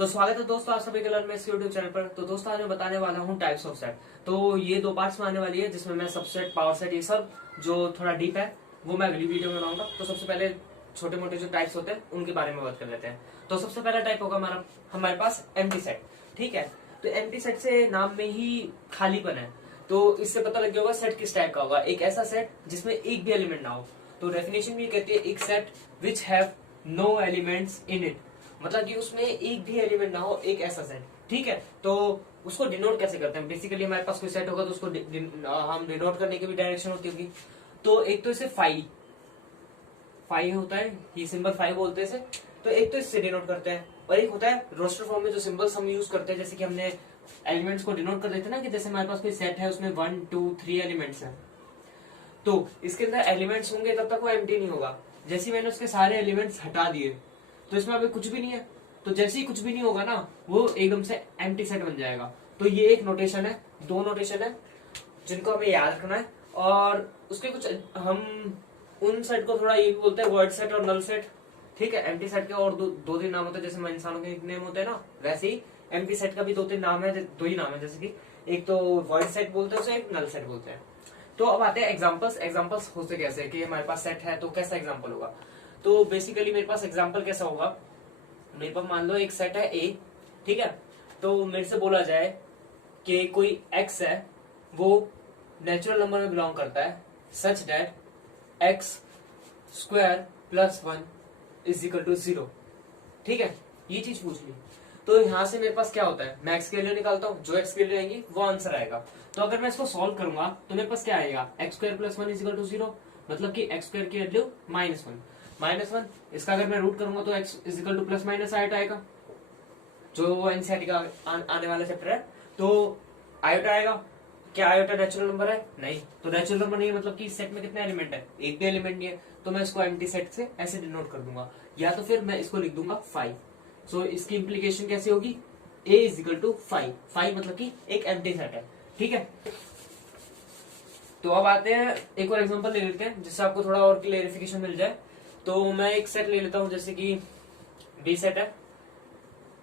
तो स्वागत है दोस्तों आप सभी के लर्न में इस यूट्यूब चैनल पर। तो दोस्तों आज मैं बताने वाला हूँ टाइप्स ऑफ सेट। तो ये दो पार्ट्स में आने वाली है, जिसमें मैं सबसेट, पावर सेट, ये सब जो थोड़ा डीप है वो मैं अगली वीडियो में बनाऊंगा। तो सबसे पहले छोटे मोटे जो टाइप्स होते हैं उनके बारे में बात कर लेते हैं। तो सबसे पहला टाइप होगा हमारे पास एम्प्टी सेट। ठीक है, तो एम्प्टी सेट से नाम में ही खालीपन है, तो इससे पता लग गया होगा सेट किस टाइप का होगा। एक ऐसा सेट जिसमें एक भी एलिमेंट ना हो। तो डेफिनेशन भी कहती है एक set which have no elements in it, मतलब कि उसमें एक भी एलिमेंट ना हो, एक ऐसा सेट। ठीक है, तो उसको डिनोट कैसे करते हैं? बेसिकली हमारे पास कोई सेट होगा तो उसको हम डिनोट करने की भी डायरेक्शन होती होगी। तो एक तो इसे फाई होता है, ये सिंबल फाई बोलते हैं इसे। तो एक तो इससे डिनोट करते हैं, और एक होता है रोस्टर फॉर्म में जो सिंबल्स हम यूज करते हैं, जैसे कि हमने एलिमेंट्स को डिनोट कर देते हैं ना, कि जैसे हमारे पास कोई सेट है उसमें 1 2 3 एलिमेंट्स हैं, तो इसके अंदर एलिमेंट्स होंगे तब तक वो एम्प्टी नहीं होगा। जैसे ही मैंने उसके सारे एलिमेंट्स हटा दिए तो इसमें अभी कुछ भी नहीं है, तो जैसे ही कुछ भी नहीं होगा ना, वो एकदम से एम्प्टी सेट बन जाएगा। तो ये एक नोटेशन है, दो नोटेशन है जिनको हमें याद रखना है। और उसके कुछ हम उन सेट को थोड़ा ये भी बोलते हैं वर्ड सेट और नल सेट। ठीक है, एम्प्टी सेट के और दो तीन नाम होते हैं, जैसे इंसानों के नेम होते हैं ना, वैसे ही एम्प्टी सेट का भी दो तीन नाम है, दो ही नाम है। जैसे कि एक तो वर्ड सेट बोलते हैं उसे, एक नल सेट बोलते हैं। तो अब आते हैं एग्जांपल्स। एग्जांपल्स होते कैसे कि हमारे पास सेट है तो कैसा एग्जांपल होगा। तो बेसिकली मेरे पास एग्जांपल कैसा होगा, मेरे पास मान लो एक सेट है ए। ठीक है, तो मेरे से बोला जाए कि कोई एक्स है, वो नेचुरल नंबर में बिलोंग करता है, such that x square plus 1 is equal to 0। ठीक है, ये चीज पूछ ली। तो यहां से मेरे पास क्या होता है, मैं एक्स की वैल्यू निकालता हूं, जो एक्स की वैल्यू आएगी वो आंसर आएगा। तो अगर मैं इसको सॉल्व करूंगा तो मेरे पास क्या आएगा, x square plus 1 is equal to 0, मतलब कि एक्स स्क्वायर की वैल्यू -1 इसका अगर मैं रूट करूंगा तो x is equal two plus minus iota आएगा, जो एनसीईआरटी का आने वाला चैप्टर है। तो आयोटा आएगा। क्या आयोटा नेचुरल नंबर है? नहीं। तो नेचुरल नंबर नहीं है, मतलब कि इस सेट में कितने एलिमेंट है, एक भी एलिमेंट नहीं है। तो मैं इसको एम्प्टी सेट से ऐसे डिनोट कर दूंगा, या तो फिर मैं इसको लिख दूंगा 5। सो इसकी इंप्लीकेशन कैसे होगी, a इज इक्वल टू 5 मतलब कि एक एम्प्टी सेट है। ठीक है, तो अब आते हैं एक और एग्जांपल ले लेते हैं जिससे आपको थोड़ा और क्लेरिफिकेशन मिल जाए। तो मैं एक सेट ले लेता हूं, जैसे कि बी सेट है।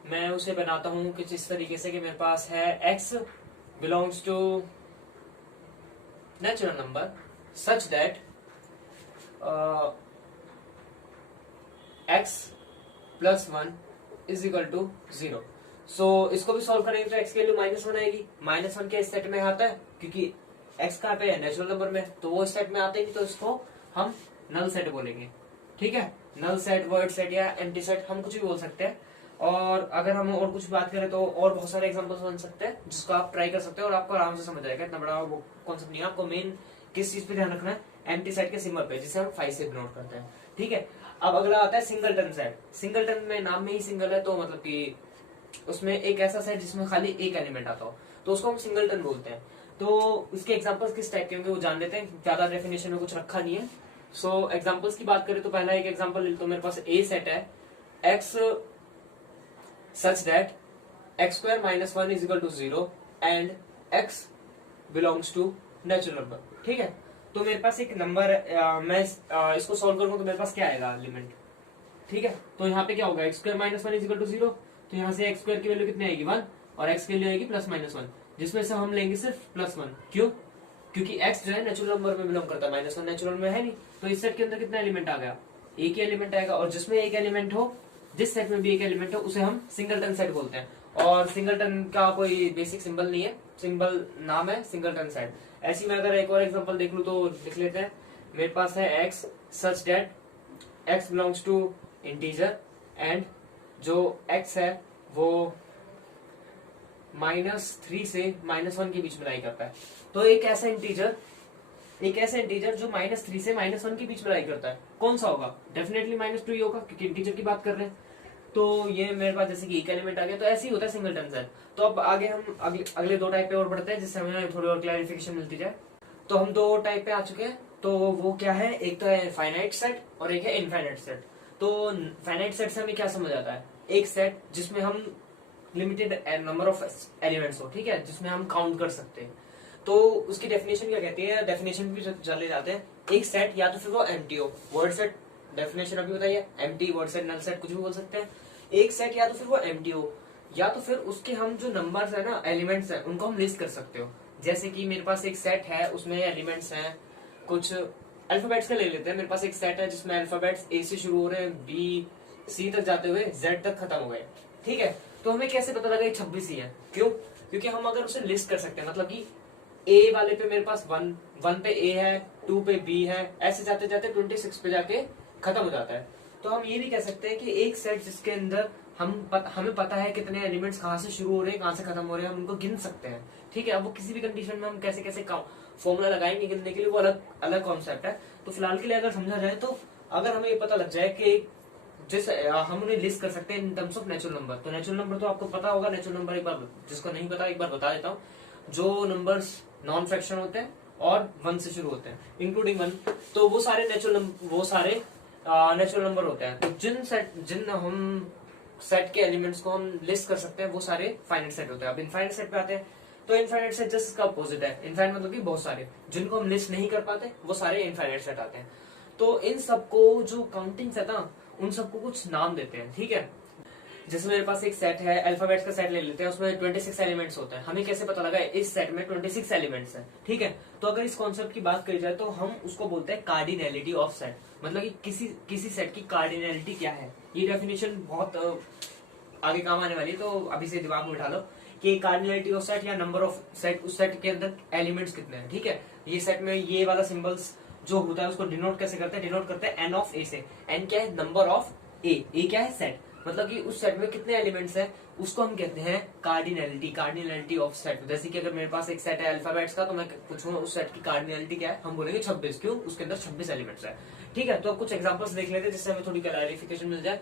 मैं उसे बनाता हूं कुछ इस तरीके से कि मेरे पास है x belongs to natural number such that x plus 1 is equal to 0। So इसको भी सॉल्व करेंगे तो x की वैल्यू -1 आएगी। -1 के इस सेट में आता है क्योंकि x कहाँ पे है, नेचुरल नंबर में, तो वो इस सेट में आते हैं, तो इसको हम नल सेट बोलेंगे। ठीक है, नल सेट, वर्ड सेट या एम्प्टी सेट, हम कुछ भी बोल सकते हैं। और अगर हम और कुछ बात करें तो और बहुत सारे एग्जांपल्स बन सकते हैं जिसको आप ट्राई कर सकते हैं और आपको आराम से समझ आएगा। इतना बड़ा वो कॉन्सेप्ट नहीं है। आपको मेन किस चीज पे ध्यान रखना है, एम्प्टी सेट के सिंबल पे, जिसे हम 5 से डिनोट करते हैं। ठीक है, अब अगला आता है सिंगलटन सेट। सिंगलटन में नाम में ही सिंगल है, तो मतलब कि उसमें एक ऐसा सेट जिसमें खाली एक एलिमेंट आता हो, तो उसको हम सिंगलटन बोलते हैं। तो इसके एग्जांपल्स किस टाइप के होंगे वो जान लेते हैं, ज्यादा डेफिनेशन में कुछ रखा नहीं है। सो एग्जांपल्स की बात करें तो पहला एक एग्जांपल ले तो मेरे पास ए सेट है, x such that x square -1 is equal to 0 and x belongs to natural number. ठीक है, तो मेरे पास एक नंबर मैं इसको सॉल्व करूंगा तो मेरे पास क्या आएगा एलिमेंट। ठीक है, तो यहाँ पे क्या होगा, x square -1 is equal to 0, तो यहाँ से एक्स स्क्वायर की वैल्यू कितनी आएगी 1, और एक्स की वैल्यू आएगी +-1, जिसमें से हम लेंगे सिर्फ +1। क्यों? क्योंकि x जो है नेचुरल नंबर में बिलोंग करता है, -1 नेचुरल में है नहीं, तो इस सेट के अंदर कितना एलिमेंट आ गया, एक ही एलिमेंट आएगा। और जिसमें एक एलिमेंट हो, जिस सेट में भी एक एलिमेंट हो, उसे हम सिंगलटन सेट बोलते हैं। और सिंगलटन का कोई बेसिक सिंबल नहीं है, सिंबल नाम है सिंगलटन सेट। ऐसी मैं अगर एक और एग्जांपल देख लूं तो लिख लेते हैं। मेरे पास है x such that x belongs to integer and जो x है वो -3 से -1 के बीच में लाई करता है। तो एक ऐसा इंटीजर जो -3 से -1 के बीच में लाई करता है, कौन सा होगा? डेफिनेटली -2 ही होगा, क्योंकि इंटीजर की बात कर रहे हैं। तो ये मेरे पास जैसे कि एक एलिमेंट आ गया, तो ऐसे ही होता है सिंगलटन सेट। तो अब आगे हम अगले दो टाइप पे और बढ़ते हैं, जिससे हमें थोड़ी और क्लैरिफिकेशन मिलती जाए। तो हम दो टाइप पे आ चुके हैं, तो वो क्या है, एक तो है फाइनाइट सेट और एक है इनफाइनाइट सेट। तो फाइनाइट सेट से हमें क्या समझ आता है, एक सेट जिसमें हम लिमिटेड नंबर ऑफ एलिमेंट्स हो, ठीक है, जिसमें हम काउंट कर सकते हैं। तो उसकी डेफिनेशन क्या कहती है, डेफिनेशन भी चले जाते हैं। एक सेट या तो फिर वो एम्प्टी हो, वर्ड सेट डेफिनेशन अभी बताइए, empty, void set, null set, कुछ भी बोल सकते हैं। एक सेट या तो फिर वो एम्प्टी हो, या तो फिर उसके हम जो नंबर्स है ना, एलिमेंट्स है, उनको हम लिस्ट कर सकते हो। जैसे कि मेरे पास एक सेट है, उसमें एलिमेंट्स हैं कुछ अल्फाबेट्स का ले लेते हैं। मेरे पास एक सेट है जिसमें अल्फाबेट्स ए से शुरू हो रहे हैं, बी सी तक जाते हुए जेड तक खत्म हो गए, ठीक है। तो हमें कैसे पता लगा ये 26 ही है? क्यों? क्योंकि हम अगर उसे लिस्ट कर सकते हैं, मतलब कि ए वाले पे मेरे पास 1 पे ए है, 2 पे बी है, ऐसे जाते जाते 26 पे जाके खत्म हो जाता है। तो हम ये भी कह सकते हैं कि एक सेट जिसके अंदर हमें पता है कितने एलिमेंट्स कहाँ से शुरू हो रहे हैं, कहाँ से खत्म हो रहे हैं, हम उनको गिन सकते हैं, ठीक है। अब वो किसी भी कंडीशन में हम कैसे कैसे फॉर्मूला लगाएंगे गिनने के लिए, वो अलग अलग कॉन्सेप्ट है। तो फिलहाल के लिए अगर समझा जाए तो अगर हमें ये पता लग जाए कि जैसे हम उन्हें लिस्ट कर सकते हैं in terms of natural number. तो नेचुरल नंबर तो आपको पता होगा, नेचुरल नंबर एक बार जिसको नहीं पता एक बार बता देता हूँ। जो नंबर्स नॉन फ्रैक्शन होते हैं और 1 से शुरू होते हैं, इंक्लूडिंग 1, तो वो सारे नेचुरल नंबर होते हैं। तो जिन हम सेट के एलिमेंट्स को हम लिस्ट कर सकते हैं वो सारे फाइनाइट सेट होते हैं। अब इनफाइनाइट सेट पे आते हैं, तो इनफाइनाइट सेट जस्ट इसका अपोजिट है। इनफाइनाइट मतलब कि बहुत सारे, जिनको हम लिस्ट नहीं कर पाते वो सारे इनफाइनाइट सेट आते हैं। तो इन सबको जो काउंटिंग सेट ना, उन सबको कुछ नाम देते हैं, ठीक है। जैसे मेरे पास एक सेट है, अल्फाबेट्स का सेट ले लेते हैं, उसमें 26 एलिमेंट्स होते हैं। हमें कैसे पता लगा इस सेट में 26 एलिमेंट्स हैं, ठीक है। तो अगर इस कॉन्सेप्ट की बात करी जाए तो हम उसको बोलते हैं कार्डिनैलिटी ऑफ सेट, मतलब कि किसी सेट की कार्डिनैलिटी क्या है। ये डेफिनेशन बहुत आगे काम आने वाली है, तो अभी से दिमाग में बिठा लो कि कार्डिनैलिटी ऑफ सेट या नंबर ऑफ सेट, उस सेट के अंदर एलिमेंट्स कितने हैं, ठीक है। ये सेट में ये वाला सिंबल्स जो होता है उसको डिनोट कैसे करते हैं? डिनोट करते हैं एन ऑफ ए से। एन क्या है? नंबर ऑफ ए क्या है? सेट, मतलब कि उस सेट में कितने एलिमेंट्स हैं उसको हम कहते हैं कार्डिनैलिटी ऑफ सेट। जैसे कि अगर मेरे पास एक सेट है अल्फाबेट्स का, तो मैं पूछूंगा उस सेट की कार्डिनैलिटी क्या है, हम बोलेंगे 26। क्यों? उसके अंदर 26 एलिमेंट्स है, ठीक है। तो अब कुछ एग्जांपल्स देख लेते हैं जिससे हमें थोड़ी क्लैरिफिकेशन मिल जाए।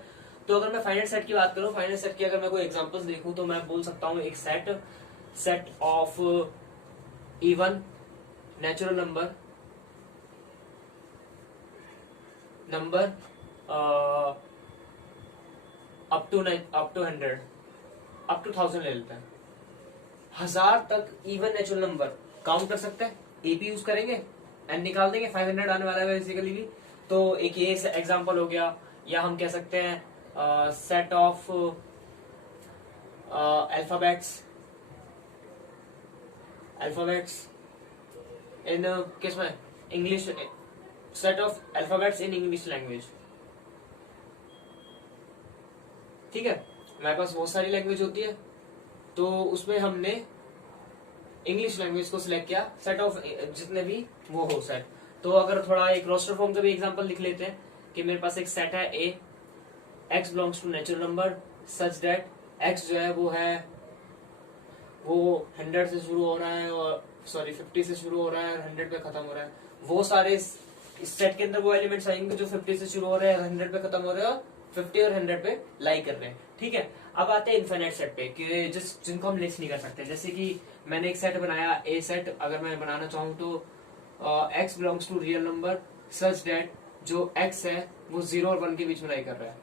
तो अगर मैं फाइनाइट सेट की बात करूं, फाइनाइट सेट की अगर मैं कोई एग्जांपल्स देखूं तो मैं बोल सकता हूं एक set of even natural number up to 100, up to 1000 ले लेते हैं, 1000 तक इवन नेचुरल नंबर काउंट कर सकते हैं। एपी यूज करेंगे, एन निकाल देंगे, 500 आने वाला है बेसिकली भी। तो एक ये एग्जांपल हो गया। या हम कह सकते हैं सेट ऑफ अल्फाबेट्स इन किस में? English, set of alphabets in English language, ठीक है। हमारे पास बहुत सारी लैंग्वेज होती है, तो उसमें हमने इंग्लिश लैंग्वेज को सिलेक्ट किया, सेट ऑफ जितने भी वो हो सेट। तो अगर थोड़ा एक रोस्टर फॉर्म का भी एग्जांपल लिख लेते हैं कि मेरे पास एक सेट है A, x belongs to natural number such that x जो है वो 100 से शुरू हो रहा है, और 50 से शुरू हो रहा है और 100 पे खत्म हो रहा है। वो सारे इस सेट के अंदर वो एलिमेंट्स आएंगे जो 50 से शुरू हो रहे हैं, 100 पे खत्म हो रहे हैं, और 50 और 100 पे लाई कर रहे हैं, ठीक है। अब आते हैं इनफाइनाइट सेट पे कि जिनको हम लिस्ट नहीं कर सकते। जैसे कि मैंने एक सेट बनाया ए सेट, अगर मैं बनाना चाहूँ तो x belongs to real number such that जो एक्स है वो 0 और 1 के बीच में लाई कर रहा है,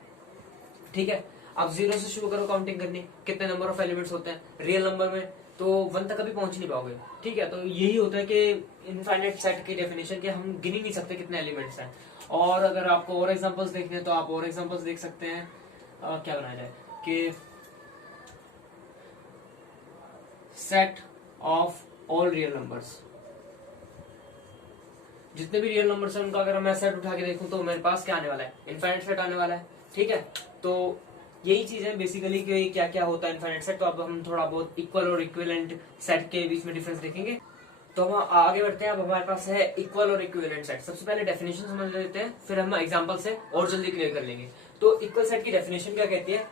ठीक है। अब 0 से शुरू करो काउंटिंग करनी, कितने नंबर ऑफ एलिमेंट्स होते हैं रियल नंबर में, तो 1 तक कभी पहुंच नहीं पाओगे, ठीक है। तो यही होता है कि इनफाइनाइट सेट की डेफिनेशन कि हम गिन ही नहीं सकते कितने एलिमेंट्स हैं। और अगर आपको और एग्जांपल्स देखने हैं तो आप और एग्जांपल्स देख सकते हैं। क्या बनाया जाए कि set of all real numbers, जितने भी रियल नंबर्स हैं उनका अगर मैं सेट उठा के देखूं तो मेरे पास क्या आने वाला है? इनफाइनाइट सेट आने वाला है, ठीक है। तो यही चीज है बेसिकली कि क्या क्या होता है इनफाइनाइट सेट। तो अब हम थोड़ा बहुत इक्वल और इक्विवेलेंट सेट के बीच में डिफरेंस देखेंगे। तो हम आगे बढ़ते हैं। अब हमारे पास है इक्वल और इक्विवेलेंट सेट। सबसे पहले डेफिनेशन समझ लेते हैं, फिर हम एग्जांपल से और जल्दी क्लियर कर लेंगे। तो इक्वल सेट की डेफिनेशन क्या कहती है?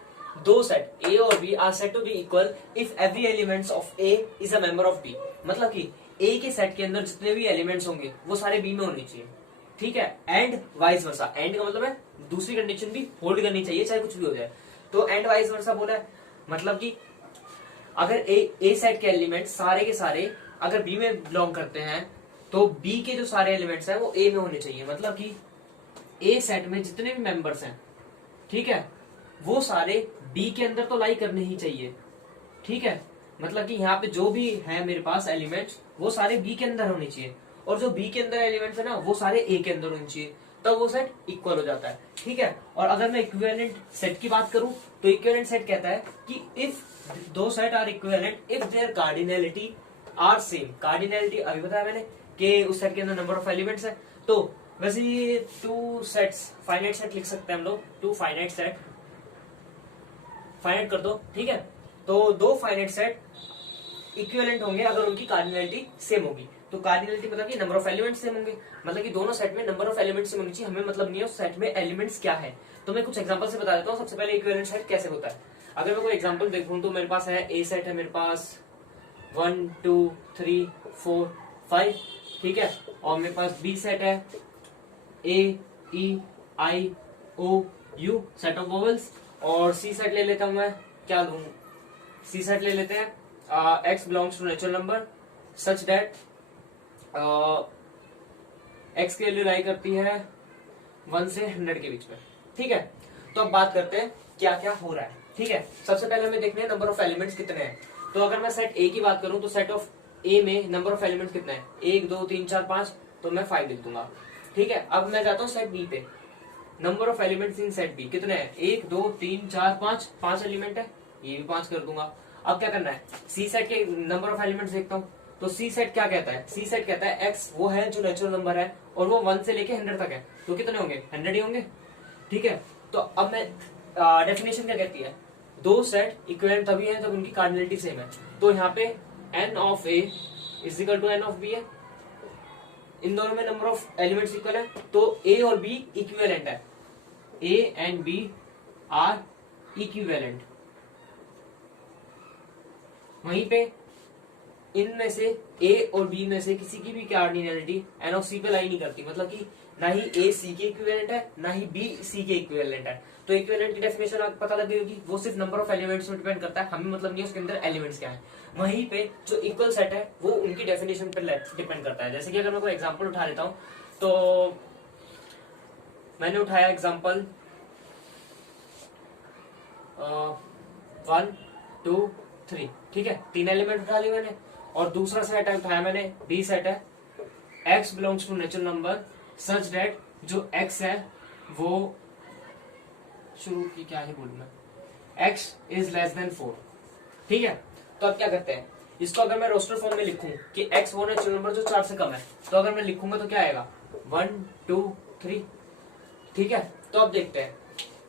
दो सेट ए और B are set to be equal if every elements of A is a member of B. मतलब कि ए के सेट के अंदर जितने भी एलिमेंट्स होंगे वो सारे बी में होने चाहिए, ठीक है। एंड वाइस वर्सा, एंड का मतलब है दूसरी कंडीशन भी होल्ड करनी चाहिए चाहे कुछ भी हो जाए। तो एंड वाइस वर्सा बोला है, मतलब कि अगर ए सेट के एलिमेंट सारे के सारे अगर बी में बिलोंग करते हैं तो बी के जो सारे एलिमेंट्स हैं वो ए में होने चाहिए। मतलब कि ए सेट में जितने भी मेंबर्स हैं, ठीक है, वो सारे बी के अंदर तो लाई करने ही चाहिए, ठीक है। मतलब कि यहाँ पे जो भी है मेरे पास एलिमेंट्स वो सारे बी के अंदर होने चाहिए, और जो बी के अंदर एलिमेंट्स है ना वो सारे ए के अंदर होने चाहिए। तब वो सेट इक्वल हो जाता है, ठीक है। और अगर मैं इक्विवेलेंट सेट की बात करूं तो इक्विवेलेंट सेट कहता है कि इफ दो set are equivalent if their cardinality are same. Cardinality अभी बताया मैंने कि उस सेट के अंदर नंबर ऑफ एलिमेंट्स है। तो वैसे ये टू सेट्स फाइनाइट सेट लिख सकते हैं हम लोग, टू फाइनाइट सेट, फाइनाइट कर दो, ठीक है। तो दो फाइनाइट सेट इक्विवेलेंट होंगे अगर उनकी कार्डिनलिटी सेम होगी। तो कार्डिनलिटी मतलब कि नंबर ऑफ एलिमेंट्स सेम होंगे, मतलब कि दोनों सेट में नंबर ऑफ एलिमेंट्स सेम होनी चाहिए। हमें मतलब नहीं है उस सेट में एलिमेंट्स क्या है। तो मैं कुछ एग्जांपल से बता देता हूँ। सबसे पहले इक्विवेलेंट सेट कैसे होता है। अगर मैं कोई एग्जांपल देखूं तो मेरे पास है ए सेट है, मेरे पास 1 2 3 4 5, ठीक है। और मेरे पास बी सेट है ए ई आई ओ यू, सेट ऑफ वोवेल्स। और सी सेट ले लेता हूं मैं, क्या लूं, सी सेट ले लेते हैं x belongs to natural number such that x की वैल्यू लाई करती है 1 से 100 के बीच में, ठीक है। तो अब बात करते हैं क्या क्या हो रहा है, ठीक है। सबसे पहले हमें देखना है नंबर ऑफ एलिमेंट्स कितने हैं। तो अगर मैं सेट ए की बात करूं तो सेट ऑफ ए में नंबर ऑफ एलिमेंट्स कितने हैं, 1 2 3 4 5, तो मैं 5 लिख दूंगा, ठीक है। अब मैं जाता हूँ सेट बी पे, number of elements in set B कितने हैं, 1 2 3 4 5, 5 एलिमेंट है, ये भी 5 कर दूंगा। अब क्या करना है, सी सेट के नंबर ऑफ एलिमेंट्स देखता हूँ। तो सी सेट क्या कहता है, सी सेट कहता है एक्स वो है जो नेचुरल नंबर है और वो 1 से लेके 100 तक है, तो कितने होंगे, 100 ही होंगे, ठीक है। तो अब मैं डेफिनेशन क्या कहती है, दो सेट इक्विवेलेंट तभी है जब उनकी कार्डिनलिटी सेम है। तो यहाँ पे n of a is equal to n of b है, इन दोनों में नंबर ऑफ एलिमेंट्स इक्वल है, तो a और b इक्विवेलेंट है, a and b are equivalent. वहीं पे इनमें से a और b में से किसी की भी कार्डिनलिटी n ऑफ c पे लाई नहीं करती, मतलब कि ना ही a c के इक्विवेलेंट है ना ही b c के इक्विवेलेंट है। तो इक्विवेलेंट की डेफिनेशन आपको पता लग गई होगी, वो सिर्फ नंबर ऑफ एलिमेंट्स में डिपेंड करता है, हमें मतलब नहीं है उसके अंदर एलिमेंट्स क्या है। वहीं पे जो इक्वल सेट है वो उनकी डेफिनेशन पर डिपेंड करता है। जैसे कि अगर मैं कोई एग्जांपल उठा लेता हूं तो मैंने उठाया एग्जांपल 1 2 3, ठीक है, 3 एलिमेंट उठा लिए मैंने। और दूसरा सेट उठाया मैंने, बी सेट है, x belongs to natural number such that जो x है वो शुरू की क्या है बोलूं मैं, x इज लेस देन 4, ठीक है। तो अब क्या करते हैं, इसको अगर मैं रोस्टर फॉर्म में लिखूं कि x वो नेचुरल नंबर जो 4 से कम है, तो अगर मैं लिखूंगा तो क्या आएगा 1 2 3, ठीक है। तो अब देखते हैं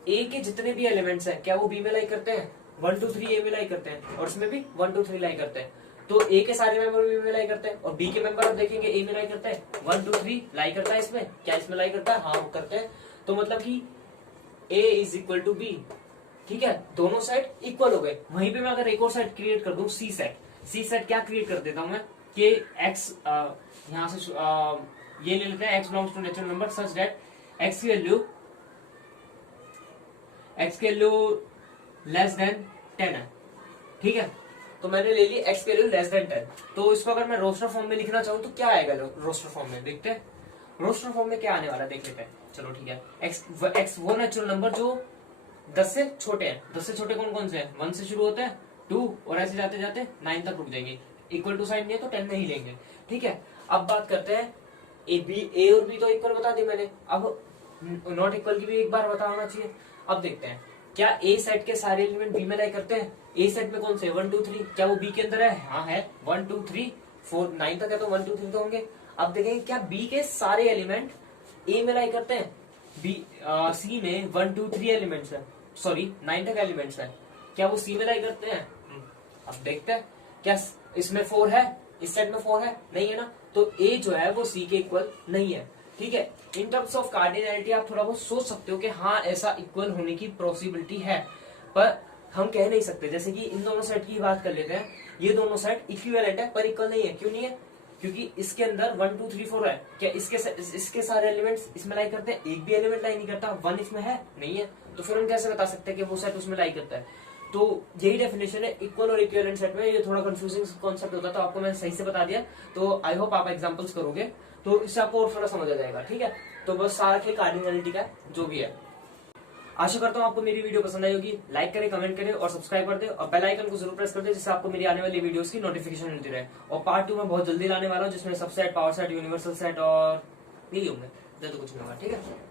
a के जितने भी एलिमेंट्स हैं क्या वो b में लाई करते हैं, 1 2 3 a में लाई करते हैं, और इसमें भी 1 2 3 लाई करते हैं। तो a के सारे मेंबर b में लाई करते हैं और b के मेंबर अब देखेंगे a में लाई करते हैं, 1 2 3 लाई करता है इसमें, क्या इसमें लाई करता है, हाँ करते हैं। तो मतलब कि a is equal to b, ठीक है, दोनों सेट इक्वल हो गए। वहीं पे मैं अगर एक और सेट क्रिएट कर दूं सी सेट, सी सेट क्या क्रिएट कर देता हूं मैं कि x यहां से ये ले लेते हैं x belongs to natural number such that x की वैल्यू लेस देन 10 है, ठीक है। तो मैंने ले ली x की वैल्यू लेस देन 10। तो इसको अगर मैं रोस्टर फॉर्म में लिखना चाहूँ तो क्या आएगा रोस्टर फॉर्म में, देखते हैं रोस्टर फॉर्म में क्या आने वाला, देख लेते हैं। चलो ठीक है, x वो नेचुरल नंबर जो 10 से छोटे हैं। 10 से छोटे कौन कौन से हैं, 1 से शुरू होते हैं, 2 और ऐसे जाते जाते 9 तक रुक जाएंगे। इक्वल टू साइन नहीं है तो 10 नहीं लेंगे, ठीक है। अब बात करते हैं ए और बी तो इक्वल बता दी मैंने, अब नॉट इक्वल की भी एक बार बता होना चाहिए। अब देखते हैं क्या ए सेट के सारे एलिमेंट बी में लाई करते हैं, ए सेट में कौन से 1 2 3, क्या वो बी के अंदर है, हाँ है, 1 2 3 4 9 तक है तो 1 2 3 तो होंगे। अब देखेंगे क्या बी के सारे एलिमेंट ए में लाई करते हैं, बी सी में 1 2 3 एलिमेंट्स है, सॉरी 9 तक एलिमेंट्स है, क्या वो सी में लाई करते हैं। अब देखते हैं क्या इसमें 4 है, इस सेट में 4 है, नहीं है ना, तो ए जो है वो सी के इक्वल नहीं है, ठीक है। इन टर्म्स ऑफ कार्डिनलिटी आप थोड़ा बहुत सोच सकते हो कि हाँ ऐसा इक्वल होने की पॉसिबिलिटी है, पर हम कह नहीं सकते। जैसे कि इन दोनों सेट की बात कर लेते हैं, ये दोनों सेट इक्विवेलेंट है पर इक्वल नहीं है, क्यों नहीं है, क्योंकि इसके अंदर 1 2 3 4 है, क्या इसके सारे एलिमेंट्स इसमें लाई करते हैं, एक भी एलिमेंट लाई नहीं करता, 1 इसमें है नहीं है, तो फिर हम कैसे बता सकते हैं कि वो सेट उसमें लाई करता है। तो यही डेफिनेशन है इक्वल और इक्विवेलेंट सेट में। ये थोड़ा कंफ्यूजिंग कॉन्सेप्ट होता है, तो आपको मैं सही से बता दिया, तो आई होप आप एग्जांपल्स करोगे तो इससे आपको और थोड़ा समझ आ जाएगा, ठीक है। तो बस सारा खेल कार्डिनलिटी का जो भी है। आशा करता हूँ आपको मेरी वीडियो पसंद आई होगी। लाइक करें, कमेंट करें और सब्सक्राइब कर दे और बेल आइकन को जरूर प्रेस कर दे, जिससे आपको मेरी आने वाली वीडियोस की नोटिफिकेशन मिलती रहे। और पार्ट 2 में बहुत जल्दी लाने वाला हूँ, जिसमें subset, power set, universal set और यही होंगे। ज्यादा कुछ नहीं होगा, ठीक है।